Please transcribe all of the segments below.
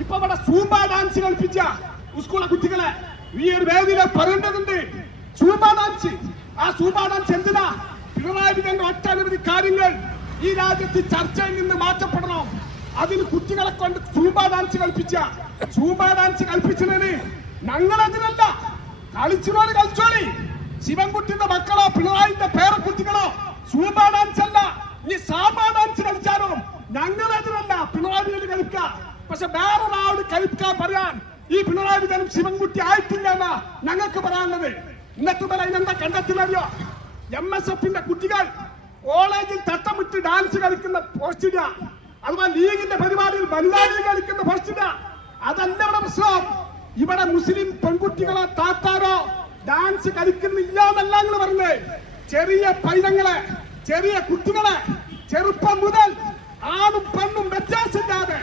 ഇപ്പൊ ഇവിടെ Zumba dance കളിപ്പിച്ച സ്കൂളിലെ കുട്ടികളെ ഈ ഒരു വേദിയിലെ പറയേണ്ടതുണ്ട്. സൂംബ ഡാൻസ്, ആ സൂംബ ഡാൻസ് എന്തിനാ? പിണറായി വിജയന്റെ ഒട്ടനവധി കാര്യങ്ങൾ ഈ രാജ്യത്ത് ചർച്ചയിൽ നിന്ന് മാറ്റപ്പെടണം. അതിന് കുട്ടികളെ കൊണ്ട് സൂംബ ഡാൻസ് കളിപ്പിച്ച സൂംബ ഡാൻസ് കളിപ്പിച്ചതിന് ഞങ്ങളതിനല്ല. കളിച്ചോളി കളിച്ചോളി. ശിവൻകുട്ടിന്റെ മക്കളോ പിണറായിന്റെ പേരക്കുട്ടികളോ സൂംബ ഡാൻസ് അല്ല, ഈ സാബ ഡാൻസ് കളിച്ചാലോ ഞങ്ങളതിനല്ല. പിണറായി വിജയൻ കളിക്കുക. പക്ഷെ വേറൊരാളോട് കളിക്കാൻ പറയാൻ ഈ പിണറായി വിജയനും ശിവൻകുട്ടി ആയിട്ടില്ല എന്നാ ഞങ്ങൾക്ക് പറയാനുള്ളത്. ഇന്നത്തെ വരെ ഇതെന്താ കണ്ടെത്തില്ലറിയോ? MSFന്റെ കുട്ടികൾ കോളേജിൽ തട്ടമിട്ട് ഡാൻസ് കളിക്കുന്ന പോസ്റ്റില്ല, അതുപോലെ ലീഗിന്റെ പരിപാടിയിൽ വനിതാ ലീഗ് കളിക്കുന്ന പോസ്റ്റില്ല. അതല്ല ഇവിടെ പ്രശ്നം. ഇവിടെ മുസ്ലിം പെൺകുട്ടികളോ താത്താരോ ഡാൻസ് കളിക്കുന്നില്ല എന്നല്ല നിങ്ങൾ പറഞ്ഞേ. ചെറിയ പൈതങ്ങളെ, ചെറിയ കുട്ടികളെ ചെറുപ്പം മുതൽ ആണും പെണ്ണും വ്യത്യാസമില്ലാതെ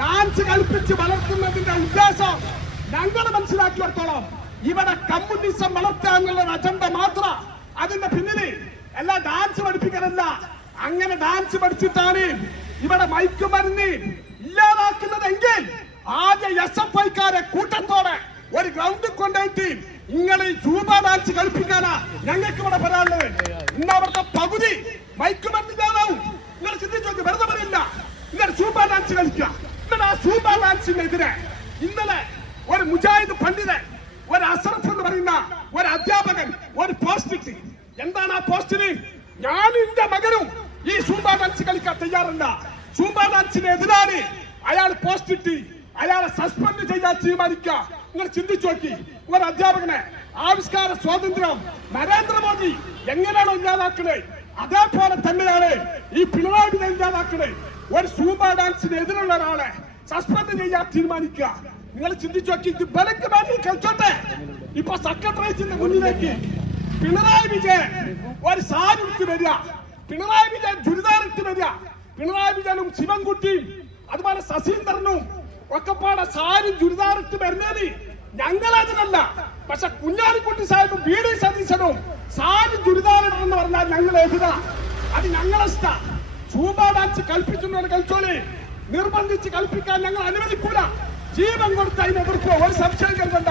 ഡാൻസ് കളിപ്പിച്ച് വളർത്തുന്നതിന്റെ ഉദ്ദേശം ഞങ്ങൾ മനസ്സിലാക്കിയെടുത്തോളം ഇവിടെ കമ്മ്യൂണിസം വളർത്തുക എന്നുള്ള അജണ്ട മാത്രം. അതിന്റെ പിന്നില് എല്ലാ ഡാൻസ് പഠിപ്പിക്കാനല്ല. അങ്ങനെ ഡാൻസ് പഠിച്ചിട്ടാണ് ഇവിടെ മയക്കുമരുന്ന് ഇല്ലാതാക്കുന്നതെങ്കിൽ ആദ്യം SFIക്കാരെ കൂട്ടത്തോടെ ഒരു ഗ്രൗണ്ടിൽ കൊണ്ടുപോയിട്ട് നിങ്ങൾ ഈ സൂംബ ഡാൻസ് കളിപ്പിക്കാനാ ഞങ്ങൾക്ക് ഇവിടെ പറയാനുള്ളത്. ഇന്ന് അവരുടെ പകുതി മയക്കുമരുന്ന് ഇല്ലാതാവും. നിങ്ങൾ ചിന്തിച്ചു നോക്കി, വെറുതെ പറയില്ല. ഇങ്ങനെ സൂംബ ഡാൻസ് കളിക്കുക. ഇന്നലെ ആ സൂംബ ഡാൻസിനെതിരെ ഇന്നലെ ഒരു മുജാഹിദ് പണ്ഡിതൻ, ഒരു അസറഫ് എന്ന് പറയുന്ന ഒരു അധ്യാപകൻ ഒരു പോസ്റ്റ് ഇട്ട്. എന്താണ് ആ പോസ്റ്റിന്? ഞാൻ എന്റെ മകനും ഈ സൂംബ ഡാൻസ് കളിക്കാൻ തയ്യാറല്ല, സൂംബ ഡാൻസിനെതിരാണ് അയാൾ പോസ്റ്റ് ഇട്ട്. അയാളെ സസ്പെൻഡ് ചെയ്യാൻ തീരുമാനിക്കുക. നിങ്ങൾ ചിന്തിച്ചു നോക്കി, ഒരു അധ്യാപകനെ ആവിഷ്കാര സ്വാതന്ത്ര്യം നരേന്ദ്രമോദി എങ്ങനെയാണോ ഇല്ലാതാക്കുന്നത് അതേപോലെ തന്നെയാണ് ഈ പിണറായി വിജയൻ ഇല്ലാതാക്കുന്നത്. ഒരു സൂംബ ഡാൻസിനെതിരുള്ള ഒരാളെ സസ്പെൻഡ് ചെയ്യാൻ തീരുമാനിക്കുക. നിങ്ങൾ ചിന്തിച്ചു നോക്കി, ഇത് ബലക്ക് വേണ്ടി കളിച്ചോട്ടെ. ഇപ്പൊ സെക്രട്ടേറിയറ്റിന്റെ മുന്നിലേക്ക് പിണറായി വിജയൻ ഒരു സാരി ഇട്ട് വരിക, പിണറായി വിജയൻ ചുരിദാറിട്ട് വരിക, പിണറായി വിജയനും ശിവൻകുട്ടിയും അതുപോലെ ശശീന്ദ്രനും ഒക്കെപ്പാടെ സാരി ചുരിദാറിട്ട് വരുന്നത് ഞങ്ങളതിനല്ല. പക്ഷെ കുഞ്ഞാലിക്കുട്ടി സാഹിബും VD സതീശനും സാരി ചുരിദാറിടണമെന്ന് പറഞ്ഞാൽ ഞങ്ങൾ എതിരാ. അത് ഞങ്ങളെ ഇഷ്ട. സൂംബ ഡാൻസ് കളിപ്പിക്കുന്നവരെ കളിച്ചോളി. നിർബന്ധിച്ച് കളിപ്പിക്കാൻ ഞങ്ങൾ അനുവദിക്കൂല. ജീവൻ കൊടുത്ത് അതിനെ എതിർക്കുക. ഒരു സംശയം കരുതണ്ട.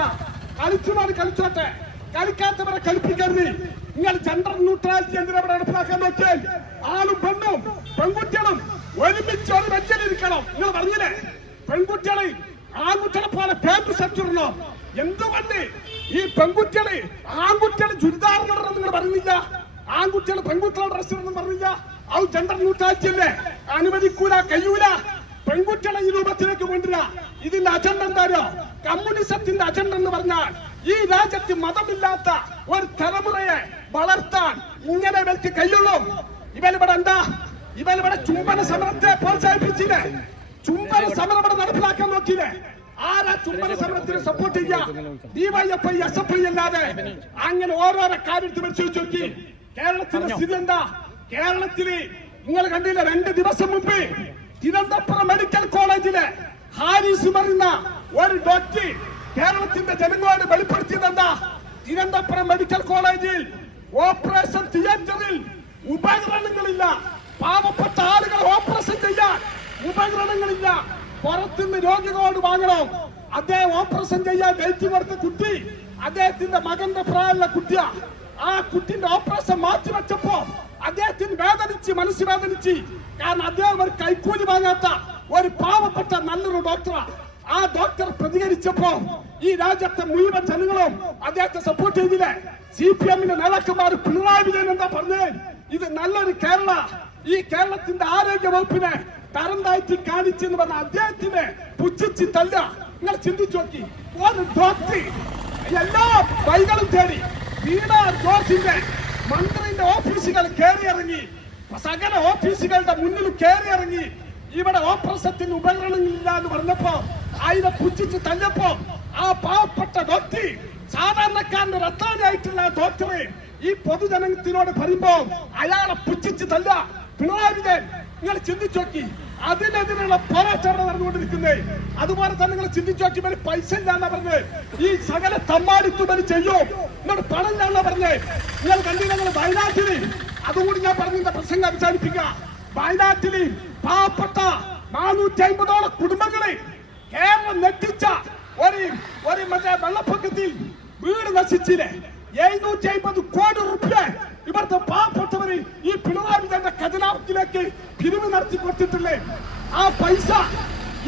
കളിച്ചുമാറി കളിച്ചോട്ടെ, കളിക്കാത്തവരെ കളിപ്പിക്കരുത്. നിങ്ങൾ ജെൻഡർ ന്യൂട്രാലിറ്റി എന്തിനാ നടപ്പിലാക്കാൻ നോക്കിയാൽ ആണും പെണ്ണും പെൺകുട്ടികളും ഒരുമിച്ച് ഒരു വെച്ചിലിരിക്കണം. നിങ്ങൾ പറഞ്ഞില്ലേ പെൺകുട്ടികളെ ആൺകുട്ടികളെ പോലെ പാന്റ് ഷർട്ട് ഇടണം. എന്തുകൊണ്ട് ഈ പെൺകുട്ടികളെ ആൺകുട്ടികളെ ചുരിദാർ ഇടണം നിങ്ങൾ പറഞ്ഞില്ല? ആൺകുട്ടികൾ പെൺകുട്ടികളുടെ ഡ്രസ് ഇടണം പറഞ്ഞില്ല? അത് ജെൻഡർ ന്യൂട്രാലിറ്റി അല്ലേ? അനുവദിക്കൂല, കഴിയൂല. പെൺകുട്ടികളെ ഈ രൂപത്തിലേക്ക് കൊണ്ടുവരിക. ഇതിന്റെ അജണ്ട എന്താ? കമ്മ്യൂണിസത്തിന്റെ അജണ്ട എന്ന് പറഞ്ഞാൽ ഈ രാജ്യത്ത് മതമില്ലാത്ത ഒരു തലമുറയെ വളർത്താൻ ഇങ്ങനെ ഇവർക്ക് കഴിയുള്ളൂ. ഇവരിവിടെ എന്താ? ഇവരിവിടെ ചുംബന സമരത്തെ പ്രോത്സാഹിപ്പിച്ചില്ലേ? ചുംബന സമരം ഇവിടെ നടപ്പിലാക്കാൻ നോക്കിയില്ലേ? ആരാ ചുംബന സമരത്തിന് സപ്പോർട്ട് ചെയ്യാ? DYFI SFI അല്ലാതെ. അങ്ങനെ ഓരോരോ കാര്യത്തിൽ പരിശോധിച്ച് നോക്കി. കേരളത്തിലെ സ്ഥിതി എന്താ? കേരളത്തില് നിങ്ങൾ കണ്ടില്ല, 2 ദിവസം മുമ്പ് തിരുവനന്തപുരം മെഡിക്കൽ കോളേജിലെ ഹാരിസ് പറയുന്ന ഒരു ഡോക്ടർ കേരളത്തിന്റെ ജനങ്ങളോട് വെളിപ്പെടുത്തിയത് എന്താ? തിരുവനന്തപുരം മെഡിക്കൽ കോളേജിൽ ഓപ്പറേഷൻ തിയേറ്ററിൽ ഉപകരണങ്ങളില്ല. പാവപ്പെട്ട ആളുകൾ ഓപ്പറേഷൻ ചെയ്യാൻ ഉപകരണങ്ങളില്ല. പുറത്തുനിന്ന് രോഗികളോട് വാങ്ങണം. അദ്ദേഹം ഓപ്പറേഷൻ ചെയ്യാൻ ഡേറ്റ് കൊടുത്ത കുട്ടി അദ്ദേഹത്തിന്റെ മകന്റെ പ്രായമുള്ള കുട്ടിയാ. ആ കുട്ടിന്റെ ഓപ്പറേഷൻ മാറ്റിവെച്ചപ്പോ അദ്ദേഹത്തിന് വേദനിച്ച്, മനസ്സ് വേദനിച്ച്. കാരണം അദ്ദേഹം ഒരു കൈക്കൂലി വാങ്ങാത്ത ഒരു പാവപ്പെട്ട നല്ലൊരു ഡോക്ടറാ. ആ ഡോക്ടർ പ്രതികരിച്ചപ്പോ ഈ രാജ്യത്തെ മുഴുവൻ ജനങ്ങളും അദ്ദേഹത്തെ സപ്പോർട്ട് ചെയ്തില്ലേ? CPMന്റെ നേതാക്കന്മാർ പിണറായി വിജയൻ എന്താ പറഞ്ഞേ? ഇത് നല്ലൊരു കേരള, ഈ കേരളത്തിന്റെ ആരോഗ്യ വകുപ്പിനെ തരം താഴ്ത്തി കാണിച്ചെന്ന് പറഞ്ഞ അദ്ദേഹത്തിനെ പുച്ഛിച്ച് തല്ല. നിങ്ങൾ ചിന്തിച്ചു നോക്കി, ഒരു ഡോക്ടർ എല്ലാ വഴികളും തേടി വീണ ജോർജിന്റെ മന്ത്രിന്റെ ഓഫീസുകൾ കയറി ഇറങ്ങി, സകല ഓഫീസുകളുടെ മുന്നിൽ കയറി ഇറങ്ങി. ഇവിടെ ഓപ്പറേഷത്തിന് ഉപകരണങ്ങളില്ല എന്ന് പറഞ്ഞപ്പോ അതിനെ പുച്ഛിച്ച് തല്ലപ്പോ ആ പാവപ്പെട്ട ഡോക്ടർ, സാധാരണക്കാരന്റെ റത്താനായിട്ടുള്ള ഡോക്ടറെ ഈ പൊതുജനത്തിനോട് പറയുമ്പോ അയാളെ പുച്ഛിച്ച് തല്ല പിണറായി വിജയൻ. നിങ്ങൾ ചിന്തിച്ചു നോക്കി, അതിനെതിരെയുള്ള പോരാട്ടമാണ് നടന്നുകൊണ്ടിരിക്കുന്നത്. അതുപോലെ തന്നെ നിങ്ങൾ ചിന്തിച്ചു നോക്കി, ഇവര് പൈസ ഇല്ലാന്നാ പറഞ്ഞത്. ഈ സകല തമ്മാടിത്തുമ്പര് ചെയ്യും, നിങ്ങളുടെ പണം ഇല്ലാന്നാ പറഞ്ഞത്. നിങ്ങൾ കണ്ടില്ല വയനാട്ടില്, അതുകൂടി ഞാൻ പറഞ്ഞ പ്രസംഗം അവസാനിപ്പിക്കുക. വയനാട്ടില് പാവപ്പെട്ട 450ഓളം കുടുംബങ്ങളെ കേരള മറ്റേ വെള്ളപ്പൊക്കത്തിൽ വീട് നശിച്ചില്ലേ? 750 കോടി റുപ്യ ഇവിടുത്തെ പാവപ്പെട്ടവര് ഈ പിണറായി വിജയന്റെ ഖജനാവിലേക്ക് പിരിവ് നടത്തി കൊടുത്തിട്ടില്ലേ? ആ പൈസ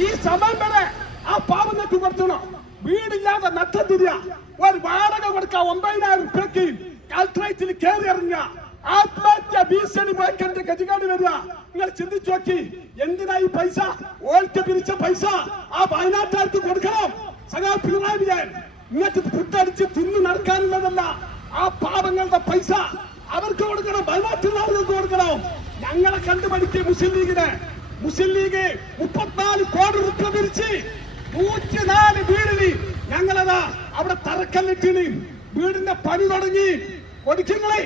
ഈ സമയം വരെ ആ പാവങ്ങൾക്ക് കൊടുത്തണം. വീടില്ലാതെ നട്ടം തിരിയ, ഒരു വാടക കൊടുക്ക 9,000 റുപ്യക്ക് കളക്ടറേറ്റിൽ കയറി ഇറങ്ങുക, ആത്മഹത്യ ഭീഷണി മുഴക്കേണ്ട ഗതികേട് വരിക. നിങ്ങൾ ചിന്തിച്ചു നോക്കി, എന്തിനാ ഈ പൈസ? ഓൾക്ക് പിരിച്ച പൈസ ആ വയനാട്ടുകാർക്ക് കൊടുക്കണം. സഖാ പിണറായി വിജയൻ, ഇങ്ങനത്തെ പുട്ടടിച്ച് തിന്നു നടക്കാനുള്ളതല്ല. ആ പാവങ്ങളുടെ പൈസ അവർക്ക് കൊടുക്കണം, വയനാട്ടിൽ ആളുകൾക്ക് കൊടുക്കണം. ഞങ്ങളെ കണ്ടുപഠിക്കുക മുസ്ലിം ലീഗ് 34 കോടി റുപ്യ പിരിച്ച് 104 വീടിന് ഞങ്ങളതാ അവിടെ തറക്കല്ലിട്ടിന് വീടിന്റെ പണി തുടങ്ങി. ഒടുക്കങ്ങളെ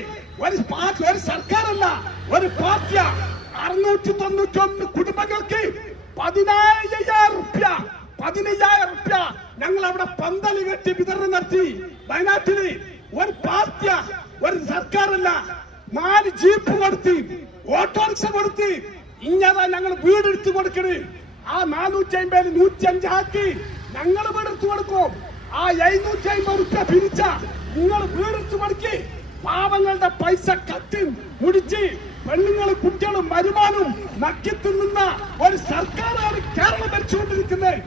ഒരു സർക്കാരല്ല, ഒരു പാർട്ടിയ 691 കുടുംബങ്ങൾക്ക് 15,000 റുപ്യ ഞങ്ങൾ അവിടെ പന്തല് കെട്ടി വിതരണം നടത്തി. വയനാട്ടില് ഒരു പാർട്ടിയ, ഒരു സർക്കാരല്ല. 4 ജീപ്പ് കൊടുത്ത്, ഓട്ടോറിക്ഷ കൊടുത്ത്, ഇങ്ങനെ ഞങ്ങൾ വീടെടുത്ത് കൊടുക്കണേ. ആ 450 105 ആക്കി ഞങ്ങൾ വീടെടുത്ത് കൊടുക്കും. ആ 750 റുപ്യ പിരിച്ച നിങ്ങൾ വീടെടുത്ത് കൊടുക്കി. പാവങ്ങളുടെ പൈസ കത്തി മുടിച്ച് പെണ്ണുങ്ങളും കുട്ടികളും വരുമാനവും നക്കി തിന്നുന്ന ഒരു സർക്കാരാണ് കേരളം ഭരിച്ചുകൊണ്ടിരിക്കുന്നത്.